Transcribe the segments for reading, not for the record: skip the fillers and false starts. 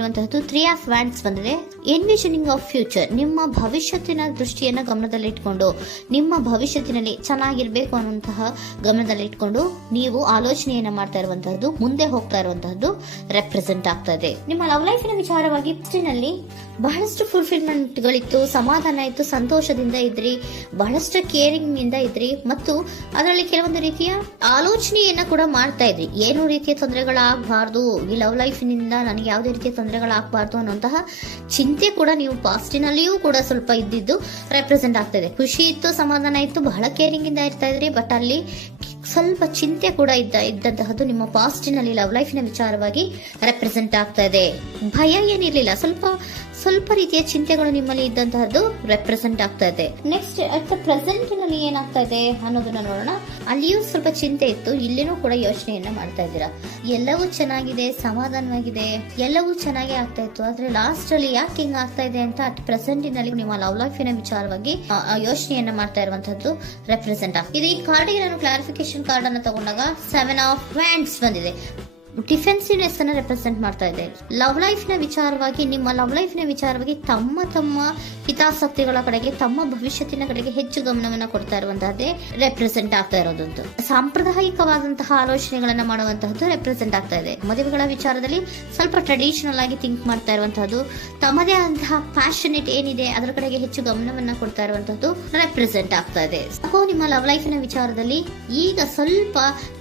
ಬಂದಿರುವಂತಹದ್ದು 3 of wands ಬಂದಿದೆ. ಎನ್ವಿಷನಿಂಗ್ of future, ನಿಮ್ಮ ಭವಿಷ್ಯತ್ತಿನ ದೃಷ್ಟಿಯನ್ನ ಗಮನದಲ್ಲಿಟ್ಕೊಂಡು, ನಿಮ್ಮ ಭವಿಷ್ಯತ್ತಿನಲ್ಲಿ ಚೆನ್ನಾಗಿರ್ಬೇಕು ಅನ್ನುವಂತಹ ಗಮನದಲ್ಲಿಟ್ಕೊಂಡು ನೀವು ಆಲೋಚನೆಯನ್ನ ಮಾಡ್ತಾ ಇರುವಂತಹದ್ದು, ಮುಂದೆ ಹೋಗ್ತಾ ಇರುವಂತಹದ್ದು ರೆಪ್ರೆಸೆಂಟ್ ಆಗ್ತಾ ಇದೆ. ನಿಮ್ಮ ಲವ್ ಲೈಫಿನ ವಿಚಾರವಾಗಿ ನಲ್ಲಿ ಬಹಳಷ್ಟು ಫುಲ್ಫಿಲ್ಮೆಂಟ್ ಗಳಿತ್ತು, ಸಮಾಧಾನ ಇತ್ತು, ಸಂತೋಷದಿಂದ ಇದ್ರಿ, ಬಹಳಷ್ಟು ಕೇರಿಂಗ್ ಇಂದ ಇದ್ರಿ ಮತ್ತು ಅದರಲ್ಲಿ ಕೆಲವೊಂದು ರೀತಿಯ ಆಲೋಚನೆಯನ್ನ ಕೂಡ ಮಾಡ್ತಾ ಇದ್ರಿ. ಏನು ರೀತಿಯ ತೊಂದರೆಗಳಾಗಬಾರ್ದು, ಈ ಲವ್ ಲೈಫಿನಿಂದ ನನಗೆ ಯಾವುದೇ ರೀತಿಯ ತೊಂದರೆಗಳಾಗಬಾರ್ದು ಅನ್ನುವಂತಹ ಚಿಂತೆ ಕೂಡ ನೀವು ಪಾಸ್ಟಿನಲ್ಲಿಯೂ ಕೂಡ ಸ್ವಲ್ಪ ಇದ್ದಿದ್ದು ರೆಪ್ರೆಸೆಂಟ್ ಆಗ್ತಾ ಇದೆ. ಖುಷಿ ಇತ್ತು, ಸಮಾಧಾನ ಇತ್ತು, ಬಹಳ ಕೇರಿಂಗ್ ಇಂದ ಇರ್ತಾ ಇದ್ರಿ, ಬಟ್ ಅಲ್ಲಿ ಸ್ವಲ್ಪ ಚಿಂತೆ ಕೂಡ ಇದ್ದಂತಹದ್ದು ನಿಮ್ಮ ಪಾಸ್ಟಿನಲ್ಲಿ ಲವ್ ಲೈಫಿನ ವಿಚಾರವಾಗಿ ರೆಪ್ರೆಸೆಂಟ್ ಆಗ್ತಾ ಇದೆ. ಭಯ ಏನಿರ್ಲಿಲ್ಲ, ಸ್ವಲ್ಪ ರೀತಿಯ ಚಿಂತೆಗಳು ನಿಮ್ಮಲ್ಲಿ ಇದ್ದಂತಹದ್ದು ರೆಪ್ರೆಸೆಂಟ್ ಆಗ್ತಾ ಇದೆ. ನೆಕ್ಸ್ಟ್ ಅಟ್ ದ ಪ್ರೆಸೆಂಟ್ ನಲ್ಲಿ ಏನಾಗ್ತಾ ಇದೆ ಅನ್ನೋದನ್ನ ನೋಡೋಣ. ಅಲ್ಲಿಯೂ ಸ್ವಲ್ಪ ಚಿಂತೆ ಇತ್ತು, ಇಲ್ಲಿನೂ ಕೂಡ ಯೋಚನೆಯನ್ನ ಮಾಡ್ತಾ ಇದ್ದೀರಾ. ಎಲ್ಲವೂ ಚೆನ್ನಾಗಿದೆ, ಸಮಾಧಾನವಾಗಿದೆ, ಎಲ್ಲವೂ ಚೆನ್ನಾಗಿ ಆಗ್ತಾ ಇತ್ತು, ಆದ್ರೆ ಲಾಸ್ಟ್ ಅಲ್ಲಿ ಯಾಕೆ ಹಿಂಗ್ ಆಗ್ತಾ ಇದೆ ಅಂತ ಅಟ್ ಪ್ರೆಸೆಂಟ್ ನಲ್ಲಿ ನಿಮ್ಮ ಲವ್ ಲೈಫಿನ ವಿಚಾರವಾಗಿ ಯೋಚನೆಯನ್ನ ಮಾಡ್ತಾ ಇರುವಂತದ್ದು ರೆಪ್ರೆಸೆಂಟ್ ಆಗ್ತದೆ. ಈ ಕಾರ್ಡಿಗೆ ನಾನು ಕ್ಲಾರಿಫಿಕೇಶನ್ ಕಾರ್ಡ್ ಅನ್ನು ತಗೊಂಡಾಗ 7 ಆಫ್ ವ್ಯಾಂಡ್ಸ್ ಬಂದಿದೆ. ಡಿಫೆನ್ಸಿವ್ನೆಸ್ ಅನ್ನ ರೆಪ್ರೆಸೆಂಟ್ ಮಾಡ್ತಾ ಇದೆ. ಲವ್ ಲೈಫ್ ನ ವಿಚಾರವಾಗಿ, ನಿಮ್ಮ ಲವ್ ಲೈಫ್ ನ ವಿಚಾರವಾಗಿ ತಮ್ಮ ಹಿತಾಸಕ್ತಿಗಳ ಕಡೆಗೆ, ತಮ್ಮ ಭವಿಷ್ಯತ್ತಿನ ಕಡೆಗೆ ಹೆಚ್ಚು ಗಮನವನ್ನ ಕೊಡ್ತಾ ಇರುವಂತಹದ್ದೇ ರೆಪ್ರೆಸೆಂಟ್ ಆಗ್ತಾ ಇರೋದಂತ. ಸಾಂಪ್ರದಾಯಿಕವಾದಂತಹ ಆಲೋಚನೆಗಳನ್ನ ಮಾಡುವಂತಹದ್ದು ರೆಪ್ರೆಸೆಂಟ್ ಆಗ್ತಾ ಇದೆ. ಮದುವೆಗಳ ವಿಚಾರದಲ್ಲಿ ಸ್ವಲ್ಪ ಟ್ರೆಡಿಷನಲ್ ಆಗಿ ಥಿಂಕ್ ಮಾಡ್ತಾ ಇರುವಂತಹದ್ದು, ತಮ್ಮದೇ ಆದಂತಹ ಪ್ಯಾಷನೇಟ್ ಏನಿದೆ ಅದರ ಕಡೆಗೆ ಹೆಚ್ಚು ಗಮನವನ್ನ ಕೊಡ್ತಾ ಇರುವಂತಹದ್ದು ರೆಪ್ರೆಸೆಂಟ್ ಆಗ್ತಾ ಇದೆ. ನಿಮ್ಮ ಲವ್ ಲೈಫಿನ ವಿಚಾರದಲ್ಲಿ ಈಗ ಸ್ವಲ್ಪ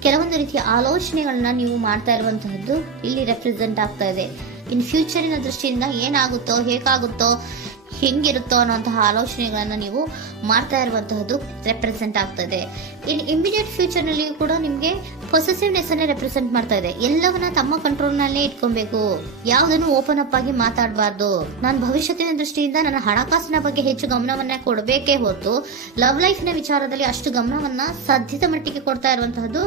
ಕೆಲವೊಂದು ರೀತಿಯ ಆಲೋಚನೆಗಳನ್ನ ನೀವು ಮಾಡ್ತಾ ಇರುವಂತಹದ್ದು ಇಲ್ಲಿ ರೆಪ್ರೆಸೆಂಟ್ ಆಗ್ತಾ ಇದೆ. ಇನ್ ಫ್ಯೂಚರಿನ ದೃಷ್ಟಿಯಿಂದ ಏನಾಗುತ್ತೋ, ಹೇಗಾಗುತ್ತೋ, ಹೆಂಗಿರುತ್ತೋ ಅನ್ನುವಂತಹ ಆಲೋಚನೆಗಳನ್ನ ನೀವು ಮಾಡ್ತಾ ಇರುವಂತಹದ್ದು ರೆಪ್ರೆಸೆಂಟ್ ಆಗ್ತಾ ಇದೆ. ಇನ್ ಇಮಿಡಿಯೇಟ್ ಫ್ಯೂಚರ್ ನಲ್ಲಿ ಕೂಡ ನಿಮ್ಗೆ ಪೊಸೆಸಿವ್ನೆಸ್ ಅನ್ನ ರೆಪ್ರೆಸೆಂಟ್ ಮಾಡ್ತಾ ಇದೆ. ಎಲ್ಲವನ್ನ ತಮ್ಮ ಕಂಟ್ರೋಲ್ ನಲ್ಲೇ ಇಟ್ಕೊಬೇಕು, ಯಾವುದನ್ನು ಓಪನ್ ಅಪ್ ಆಗಿ ಮಾತಾಡಬಾರ್ದು. ನಾನು ಭವಿಷ್ಯತ್ತಿನ ದೃಷ್ಟಿಯಿಂದ ನನ್ನ ಹಣಕಾಸಿನ ಬಗ್ಗೆ ಹೆಚ್ಚು ಗಮನವನ್ನ ಕೊಡಬೇಕೇ ಹೊರತು ಲವ್ ಲೈಫ್ ನ ವಿಚಾರದಲ್ಲಿ ಅಷ್ಟು ಗಮನವನ್ನ ಸಾಧ್ಯದ ಮಟ್ಟಿಗೆ ಕೊಡ್ತಾ ಇರುವಂತಹದ್ದು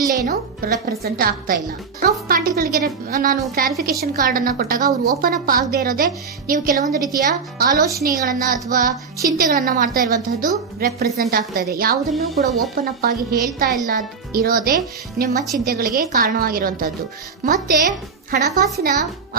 ಇಲ್ಲೇನು ರೆಪ್ರೆಸೆಂಟ್ ಆಗ್ತಾ ಇಲ್ಲ. ಆಫ್ ಪಾರ್ಟಿಗಳಿಗೆ ನಾನು ಕ್ಲಾರಿಫಿಕೇಶನ್ ಕಾರ್ಡ್ ಅನ್ನ ಕೊಟ್ಟಾಗ ಅವ್ರು ಓಪನ್ ಅಪ್ ಆಗದೆ ಇರೋದೇ ನೀವು ಕೆಲವೊಂದು ರೀತಿಯ ಆಲೋಚನೆಗಳನ್ನ ಅಥವಾ ಚಿಂತೆಗಳನ್ನ ಮಾಡ್ತಾ ಇರುವಂತಹದ್ದು ರೆಪ್ರೆಸೆಂಟ್ ಆಗ್ತಾ ಇದೆ. ಯಾವುದನ್ನು ಕೂಡ ಓಪನ್ ಅಪ್ ಆಗಿ ಹೇಳ್ತಾ ಇಲ್ಲ ಇರೋದೇ ನಿಮ್ಮ ಚಿಂತೆಗಳಿಗೆ ಕಾರಣವಾಗಿರುವಂತಹದ್ದು. ಮತ್ತೆ ಹಣಕಾಸಿನ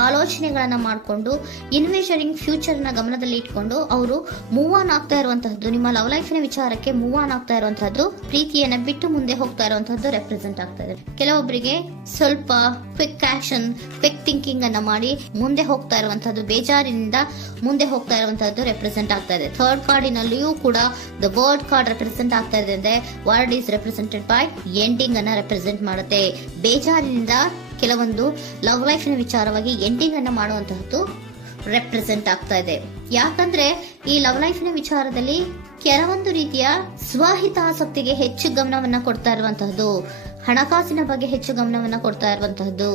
ಆಲೋಚನೆಗಳನ್ನ ಮಾಡಿಕೊಂಡು ಇನ್ವೆಸ್ಟರಿಂಗ್ ಫ್ಯೂಚರ್ ನ ಗಮನದಲ್ಲಿ ಇಟ್ಕೊಂಡು ಅವರು ಮೂವ್ ಆನ್ ಆಗ್ತಾ ಇರುವಂತಹದ್ದು, ನಿಮ್ಮ ಲವ್ ಲೈಫಿನ ವಿಚಾರಕ್ಕೆ ಮೂವ್ ಆನ್ ಆಗ್ತಾ ಇರುವಂತಹದ್ದು, ಪ್ರೀತಿಯನ್ನ ಬಿಟ್ಟು ಮುಂದೆ ಹೋಗ್ತಾ ಇರುವಂತಹದ್ದು ರೆಪ್ರೆಸೆಂಟ್ ಆಗ್ತಾ ಇದೆ. ಕೆಲವೊಬ್ಬರಿಗೆ ಸ್ವಲ್ಪ ಕ್ವಿಕ್ ಆಕ್ಷನ್, ಕ್ವಿಕ್ ಥಿಂಕಿಂಗ್ ಅನ್ನ ಮಾಡಿ ಮುಂದೆ ಹೋಗ್ತಾ ಇರುವಂತಹದ್ದು, ಬೇಜಾರಿನಿಂದ ಮುಂದೆ ಹೋಗ್ತಾ ಇರುವಂತಹದ್ದು ರೆಪ್ರೆಸೆಂಟ್ ಆಗ್ತಾ ಇದೆ. ಥರ್ಡ್ ಕಾರ್ಡಿನಲ್ಲಿಯೂ ಕೂಡ ದ ವರ್ಡ್ ಕಾರ್ಡ್ ರೆಪ್ರೆಸೆಂಟ್ ಆಗ್ತಾ ಇದೆ. ಅಂದ್ರೆ word is represented by ending ಅನ್ನ ರೆಪ್ರೆಸೆಂಟ್ ಮಾಡುತ್ತೆ. ಬೇಜಾರಿನಿಂದ ಕೆಲವೊಂದು ಲವ್ ಲೈಫಿನ ವಿಚಾರವಾಗಿ ಎಂಡಿಂಗ್ ಅನ್ನ ಮಾಡುವಂತಹದ್ದು ರೆಪ್ರೆಸೆಂಟ್ ಆಗ್ತಾ ಇದೆ. ಯಾಕಂದ್ರೆ ಈ ಲವ್ ಲೈಫಿನ ವಿಚಾರದಲ್ಲಿ ಕೆಲವೊಂದು ರೀತಿಯ ಸ್ವಹಿತಾಸಕ್ತಿಗೆ ಹೆಚ್ಚು ಗಮನವನ್ನ ಕೊಡ್ತಾ ಇರುವಂತಹದ್ದು, ಹಣಕಾಸಿನ ಬಗ್ಗೆ ಹೆಚ್ಚು ಗಮನವನ್ನ ಕೊಡ್ತಾ ಇರುವಂತಹದ್ದು,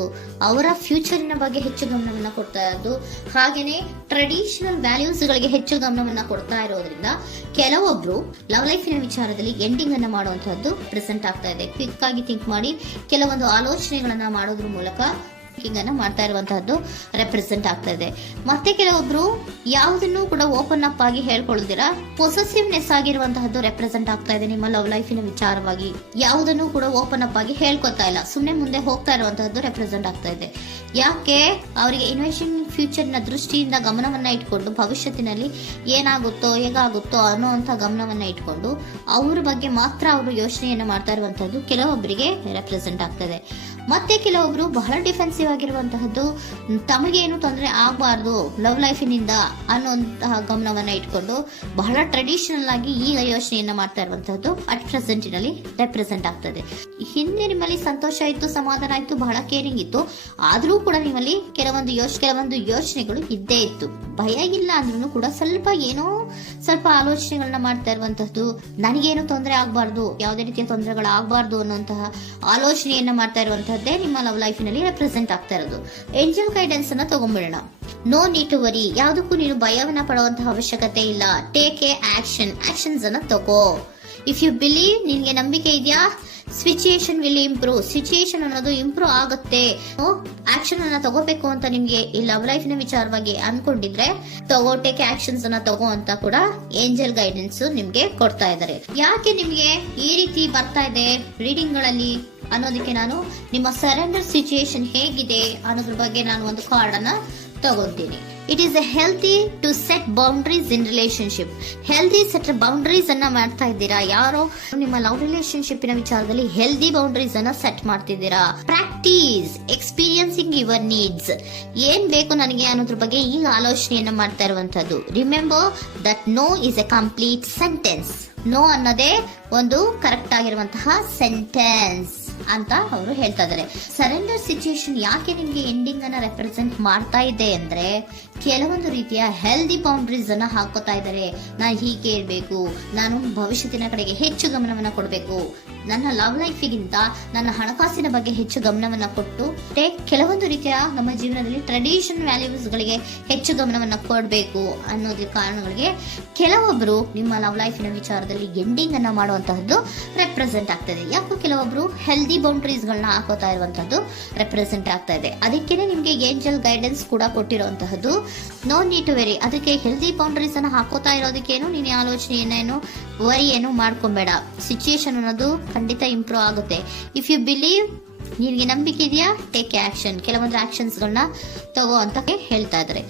ಅವರ ಫ್ಯೂಚರಿನ ಬಗ್ಗೆ ಹೆಚ್ಚು ಗಮನವನ್ನ ಕೊಡ್ತಾ ಇರೋದು, ಹಾಗೇನೆ ಟ್ರೆಡಿಷನಲ್ ವ್ಯಾಲ್ಯೂಸ್ ಗಳಿಗೆ ಹೆಚ್ಚು ಗಮನವನ್ನ ಕೊಡ್ತಾ ಇರೋದ್ರಿಂದ ಕೆಲವೊಬ್ರು ಲವ್ ಲೈಫಿನ ವಿಚಾರದಲ್ಲಿ ಎಂಡಿಂಗ್ ಅನ್ನ ಮಾಡುವಂತಹದ್ದು ಪ್ರೆಸೆಂಟ್ ಆಗ್ತಾ ಇದೆ. ಕ್ವಿಕ್ ಆಗಿ ಥಿಂಕ್ ಮಾಡಿ ಕೆಲವೊಂದು ಆಲೋಚನೆಗಳನ್ನ ಮಾಡೋದ್ರ ಮೂಲಕ ಅನ್ನ ಮಾಡ್ತಾ ಇರುವಂತಹದ್ದು ರೆಪ್ರೆಸೆಂಟ್ ಆಗ್ತಾ ಇದೆ. ಮತ್ತೆ ಕೆಲವೊಬ್ರು ಯಾವುದನ್ನು ಕೂಡ ಓಪನ್ ಅಪ್ ಆಗಿ ಹೇಳ್ಕೊಳ್ಳದಿರಾ ಪೊಸೆಸಿವ್ನೆಸ್ ಆಗಿರುವಂತಹದ್ದು ರೆಪ್ರೆಸೆಂಟ್ ಆಗ್ತಾ ಇದೆ. ನಿಮ್ಮ ಲವ್ ಲೈಫಿನ ವಿಚಾರವಾಗಿ ಯಾವುದನ್ನು ಕೂಡ ಓಪನ್ ಅಪ್ ಆಗಿ ಹೇಳ್ಕೊತಾ ಇಲ್ಲ, ಸುಮ್ಮನೆ ಮುಂದೆ ಹೋಗ್ತಾ ಇರುವಂತಹದ್ದು ರೆಪ್ರೆಸೆಂಟ್ ಆಗ್ತಾ ಇದೆ. ಯಾಕೆ ಅವರಿಗೆ ಇನ್ವೆಸ್ಟಿಂಗ್ ಫ್ಯೂಚರ್ ನ ದೃಷ್ಟಿಯಿಂದ ಗಮನವನ್ನ ಇಟ್ಕೊಂಡು ಭವಿಷ್ಯತ್ತಿನಲ್ಲಿ ಏನಾಗುತ್ತೋ, ಹೇಗಾಗುತ್ತೋ ಅನ್ನುವಂತ ಗಮನವನ್ನ ಇಟ್ಕೊಂಡು ಅವ್ರ ಬಗ್ಗೆ ಮಾತ್ರ ಅವರು ಯೋಚನೆಯನ್ನ ಮಾಡ್ತಾ ಇರುವಂತಹದ್ದು ಕೆಲವೊಬ್ಬರಿಗೆ ರೆಪ್ರೆಸೆಂಟ್ ಆಗ್ತದೆ. ಮತ್ತೆ ಕೆಲವೊಬ್ರು ಬಹಳ ಡಿಫೆನ್ಸಿವ್ ಆಗಿರುವಂತಹದ್ದು, ತಮಗೇನು ತೊಂದರೆ ಆಗಬಾರ್ದು ಲವ್ ಲೈಫಿನಿಂದ ಅನ್ನುವಂತಹ ಗಮನವನ್ನ ಇಟ್ಕೊಂಡು ಬಹಳ ಟ್ರೆಡಿಷನಲ್ ಆಗಿ ಈಗ ಯೋಚನೆಯನ್ನ ಮಾಡ್ತಾ ಇರುವಂತಹದ್ದು ಅಟ್ ಪ್ರೆಸೆಂಟಿನಲ್ಲಿ ರೆಪ್ರೆಸೆಂಟ್ ಆಗ್ತದೆ. ಹಿಂದೆ ನಿಮ್ಮಲ್ಲಿ ಸಂತೋಷ ಇತ್ತು, ಸಮಾಧಾನ ಇತ್ತು, ಬಹಳ ಕೇರಿಂಗ್ ಇತ್ತು, ಆದ್ರೂ ಕೂಡ ನಿಮ್ಮಲ್ಲಿ ಕೆಲವೊಂದು ಯೋಚನೆಗಳು ಇದ್ದೇ ಇತ್ತು. ಭಯ ಇಲ್ಲ ಅಂದ್ರೂ ಕೂಡ ಸ್ವಲ್ಪ ಆಲೋಚನೆಗಳನ್ನ ಮಾಡ್ತಾ ಇರುವಂತಹದ್ದು, ನನಗೇನು ತೊಂದರೆ ಆಗಬಾರ್ದು, ಯಾವುದೇ ರೀತಿಯ ತೊಂದರೆಗಳಾಗಬಾರ್ದು ಅನ್ನುವಂತಹ ಆಲೋಚನೆಯನ್ನ ಮಾಡ್ತಾ ಇರುವಂತಹದ್ದೇ ನಿಮ್ಮ ಲವ್ ಲೈಫಿನಲ್ಲಿ ರೆಪ್ರೆಸೆಂಟ್ ಆಗ್ತಾ ಇರೋದು. ಏಂಜಲ್ ಗೈಡೆನ್ಸ್ ಅನ್ನ ತಗೊಂಡ್ಬಿಡೋಣ. ನೋ ನೀಡ್ ಟು ವರಿ, ಯಾವುದಕ್ಕೂ ನೀನು ಭಯವನ್ನ ಪಡುವಂತಹ ಅವಶ್ಯಕತೆ ಇಲ್ಲ. ಟೇಕ್ ಎ ಆಕ್ಷನ್ಸ್ ಅನ್ನ ತಗೋ. ಇಫ್ ಯು ಬಿಲೀವ್, ನಿನ್ಗೆ ನಂಬಿಕೆ ಇದೆಯಾ, ಸಿಚುಯೇಷನ್ ವಿಲ್ ಇಂಪ್ರೂವ್, ಸಿಚುಯೇಷನ್ ಅನ್ನೋದು ಇಂಪ್ರೂವ್ ಆಗುತ್ತೆ. ಆಕ್ಷನ್ ಅನ್ನ ತಗೋಬೇಕು ಅಂತ ನಿಮ್ಗೆ ಈ ಲವ್ ಲೈಫ್ ನ ವಿಚಾರವಾಗಿ ಅನ್ಕೊಂಡಿದ್ರೆ ಟೇಕ್ ಆಕ್ಷನ್ಸ್ ಅನ್ನ ತಗೋ ಅಂತ ಕೂಡ ಏಂಜಲ್ ಗೈಡೆನ್ಸ್ ನಿಮ್ಗೆ ಕೊಡ್ತಾ ಇದ್ದಾರೆ. ಯಾಕೆ ನಿಮ್ಗೆ ಈ ರೀತಿ ಬರ್ತಾ ಇದೆ ರೀಡಿಂಗ್ ಗಳಲ್ಲಿ ಅನ್ನೋದಕ್ಕೆ ನಾನು ನಿಮ್ಮ ಸರೆಂಡರ್ ಸಿಚುಯೇಷನ್ ಹೇಗಿದೆ ಅನ್ನೋದ್ರ ಬಗ್ಗೆ ನಾನು ಒಂದು ಕಾರ್ಡ್ ಅನ್ನ ತಗೊಂತೀನಿ. It is a healthy to set boundaries in relationship. Healthy set boundaries ಅನ್ನ ಮಾಡ್ತಾ ಇದ್ದೀರಾ? ಯಾರೋ ನಿಮ್ಮ ಲವ್ ರಿಲೇಶನ್ಶಿಪ್ ವಿಚಾರದಲ್ಲಿ ಹೆಲ್ದಿ ಬೌಂಡ್ರೀಸ್ ಅನ್ನ ಸೆಟ್ ಮಾಡ್ತಿದ್ದೀರಾ? Practice experiencing your needs. ಏನ್ ಬೇಕು ನನಗೆ ಅನ್ನೋದ್ರ ಬಗ್ಗೆ ಈಗ ಆಲೋಚನೆಯನ್ನ ಮಾಡ್ತಾ ಇರುವಂತದ್ದು. Remember that no is a complete sentence. No ಅನ್ನೋದೇ ಒಂದು ಕರೆಕ್ಟ್ ಆಗಿರುವಂತಹ ಸೆಂಟೆನ್ಸ್ ಅಂತ ಅವರು ಹೇಳ್ತಾ ಇದ್ದಾರೆ. ಸರೆಂಡರ್ ಸಿಚುಯೇಷನ್ ಯಾಕೆ ನಿಮ್ಗೆ ಎಂಡಿಂಗ್ ಅನ್ನ ರೆಪ್ರೆಸೆಂಟ್ ಮಾಡ್ತಾ ಇದೆ ಅಂದ್ರೆ, ಕೆಲವೊಂದು ರೀತಿಯ ಹೆಲ್ದಿ ಬೌಂಡ್ರೀಸ್ ಅನ್ನ ಹಾಕೋತಾ ಇದ್ದಾರೆ. ನಾನು ಹೀಗೆ ಇರಬೇಕು, ನಾನು ಭವಿಷ್ಯತ್ತಿನ ಕಡೆಗೆ ಹೆಚ್ಚು ಗಮನವನ್ನ ಕೊಡಬೇಕು, ನನ್ನ ಲವ್ ಲೈಫಿಗಿಂತ ನನ್ನ ಹಣಕಾಸಿನ ಬಗ್ಗೆ ಹೆಚ್ಚು ಗಮನವನ್ನ ಕೊಟ್ಟು ಕೆಲವೊಂದು ರೀತಿಯ ನಮ್ಮ ಜೀವನದಲ್ಲಿ ಟ್ರೆಡಿಷನ್ ವ್ಯಾಲ್ಯೂಸ್ ಗಳಿಗೆ ಹೆಚ್ಚು ಗಮನವನ್ನ ಕೊಡಬೇಕು ಅನ್ನೋದ್ರ ಕಾರಣಗಳಿಗೆ ಕೆಲವೊಬ್ರು ನಿಮ್ಮ ಲವ್ ಲೈಫಿನ ವಿಚಾರದಲ್ಲಿ ಎಂಡಿಂಗ್ ಅನ್ನ ಮಾಡುವಂತಹದ್ದು ರೆಪ್ರೆಸೆಂಟ್ ಆಗ್ತದೆ. ಯಾಕೋ ಕೆಲವೊಬ್ರು ಹೆಲ್ದಿ ಬೌಂಡ್ರೀಸ್ ಗಳನ್ನ ಹಾಕೋತಾ ಇರುವಂತಹದ್ದು ರೆಪ್ರೆಸೆಂಟ್ ಆಗ್ತಾ ಇದೆ. ಅದಕ್ಕೇನೆ ನಿಮ್ಗೆ ಏಂಜಲ್ ಗೈಡೆನ್ಸ್ ಕೂಡ ಕೊಟ್ಟಿರುವಂತಹದ್ದು. No need to worry. ಅದಕ್ಕೆ ಹೆಲ್ದಿ ಬೌಂಡ್ರೀಸ್ ಅನ್ನ ಹಾಕೋತಾ ಇರೋದಕ್ಕೇನು ನೀನು ಆಲೋಚನೆಯನ್ನೇನು ವರಿ ಏನು ಮಾಡ್ಕೊಂಬೇಡ. ಸಿಚುಯೇಷನ್ ಅನ್ನೋದು ಖಂಡಿತ ಇಂಪ್ರೂವ್ ಆಗುತ್ತೆ. ಇಫ್ ಯು ಬಿಲೀವ್, ನಿನಗೆ ನಂಬಿಕೆ ಇದೆಯಾ, ಟೇಕ್ ಆಕ್ಷನ್. ಕೆಲವೊಂದು ಆಕ್ಷನ್ಸ್ ಗಳನ್ನ ತಗೋ ಅಂತ ಹೇಳ್ತಾ ಇದ್ದಾರೆ.